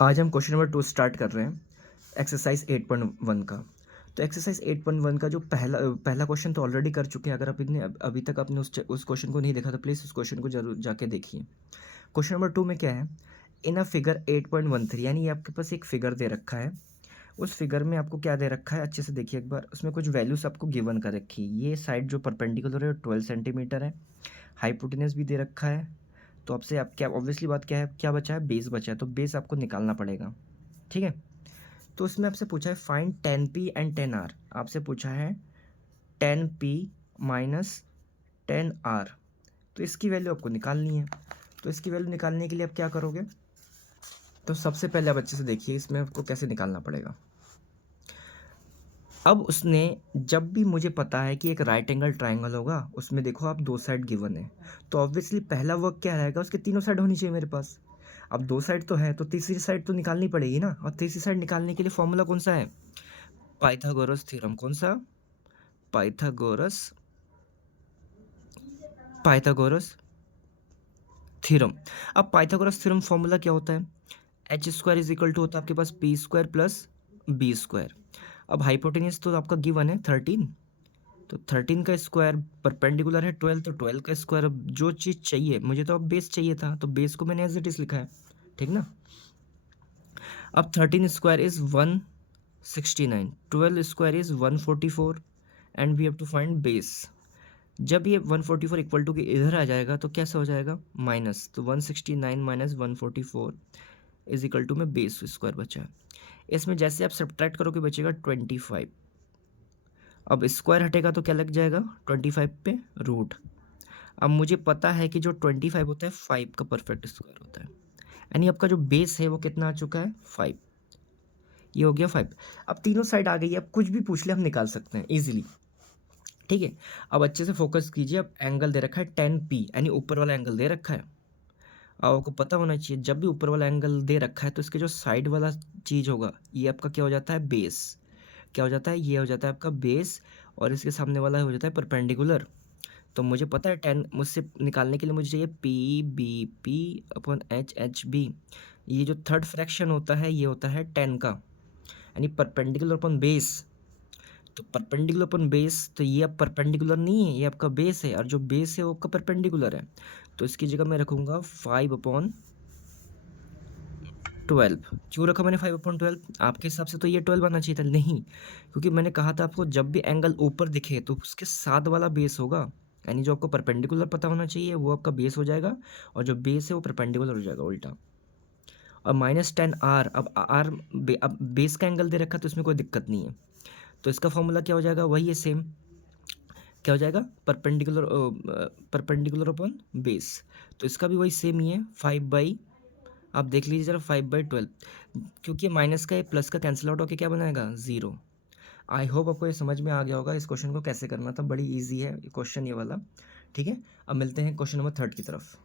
आज हम question number 2 start कर रहे हैं, एक्सरसाइज 8.1 का। तो एक्सरसाइज 8.1 का जो पहला क्वेश्चन तो ऑलरेडी कर चुके हैं। अगर अभी तक आपने उस क्वेश्चन को नहीं देखा तो प्लीज़ उस क्वेश्चन को जरूर जाके देखिए। क्वेश्चन नंबर 2 में क्या है, इन अ फिगर 8.13, यानी ये आपके पास एक फिगर दे रखा है। उस फिगर में आपको क्या दे रखा है, अच्छे से देखिए एक बार। उसमें कुछ वैल्यूज आपको गिवन कर रखी है। ये साइड जो परपेंडिकुलर है 12 सेंटीमीटर है, हाइपोटेनस भी दे रखा है। तो आपसे आप क्या, ऑब्वियसली बात क्या है, क्या बचा है, बेस बचा है। तो बेस आपको निकालना पड़ेगा, ठीक है। तो इसमें आपसे पूछा है फाइंड 10p एंड 10r। आपसे पूछा है 10p माइनस 10r। तो इसकी वैल्यू आपको निकालनी है। तो इसकी वैल्यू निकालने के लिए आप क्या करोगे, तो सबसे पहले आप अच्छे से देखिए इसमें आपको कैसे निकालना पड़ेगा। अब उसने, जब भी मुझे पता है कि एक राइट एंगल ट्राइंगल होगा, उसमें देखो आप दो साइड गिवन है, तो ऑब्वियसली पहला वर्क क्या रहेगा, उसके तीनों साइड होनी चाहिए मेरे पास। अब दो साइड तो है तो तीसरी साइड तो निकालनी पड़ेगी ना। और तीसरी साइड निकालने के लिए फॉर्मूला कौन सा है, पाइथागोरस थ्योरम। कौन सा, पाइथागोरस पाइथागोरस थ्योरम। अब पाइथागोरस थ्योरम फॉर्मूला क्या होता है, H square is equal to होता है आपके पास P square plus B square. अब हाइपोटेनियस तो आपका गिवन है 13, तो 13 का स्क्वायर परपेंडिकुलर है 12, तो 12 का स्क्वायर। अब जो चीज़ चाहिए मुझे, तो अब बेस चाहिए था, तो बेस को मैंने एज इट इज लिखा है, ठीक ना। अब 13 square is 169, 12 square is 144 and we have to find base. जब ये 144 इक्वल टू के इधर आ जाएगा तो कैसा हो जाएगा, माइनस। तो 169 माइनस 144 इज इक्वल टू में बेस स्क्वायर बचा है। इसमें जैसे आप सब्ट्रैक्ट करोगे बचेगा 25। अब स्क्वायर हटेगा तो क्या लग जाएगा, 25 पे रूट। अब मुझे पता है कि जो 25 होता है 5 का परफेक्ट स्क्वायर होता है, यानी आपका जो बेस है वो कितना आ चुका है, 5। ये हो गया 5। अब तीनों साइड आ गई है, अब कुछ भी पूछ ले हम निकाल सकते हैं इजीली, ठीक है। अब अच्छे से फोकस कीजिए। अब एंगल दे रखा है 10p, यानी ऊपर वाला एंगल दे रखा है। अब आपको पता होना चाहिए जब भी ऊपर वाला एंगल दे रखा है तो इसके जो साइड वाला चीज़ होगा ये आपका क्या हो जाता है, बेस। क्या हो जाता है, ये हो जाता है आपका बेस, और इसके सामने वाला हो जाता है परपेंडिकुलर। तो मुझे पता है 10, मुझसे निकालने के लिए मुझे चाहिए P B P upon H H B. ये जो थर्ड फ्रैक्शन होता है ये होता है 10 का, यानी परपेंडिकुलर अपॉन बेस। तो परपेंडिकुलर अपॉन बेस, तो ये अब परपेंडिकुलर नहीं है, ये आपका बेस है, और जो बेस है वो आपका परपेंडिकुलर है। तो इसकी जगह मैं रखूँगा 5/12। क्यों रखा मैंने 5/12, आपके हिसाब से तो ये 12 आना चाहिए था, नहीं, क्योंकि मैंने कहा था आपको जब भी एंगल ऊपर दिखे तो उसके साथ वाला बेस होगा, यानी जो आपको परपेंडिकुलर पता होना चाहिए वो आपका बेस हो जाएगा, और जो बेस है वो परपेंडिकुलर हो जाएगा उल्टा। और -10r, अब बेस का एंगल दे रखा तो इसमें कोई दिक्कत नहीं है। तो इसका फॉर्मूला क्या हो जाएगा, वही है सेम। क्या हो जाएगा, परपेंडिकुलर अपॉन बेस। तो इसका भी वही सेम ही है, 5/, आप देख लीजिए जरा, 5/12। क्योंकि माइनस का ये प्लस का कैंसिल आउट होकर क्या बनाएगा, 0। आई होप आपको ये समझ में आ गया होगा इस क्वेश्चन को कैसे करना था। बड़ी इजी है क्वेश्चन ये वाला, ठीक है। अब मिलते हैं क्वेश्चन नंबर 3 की तरफ।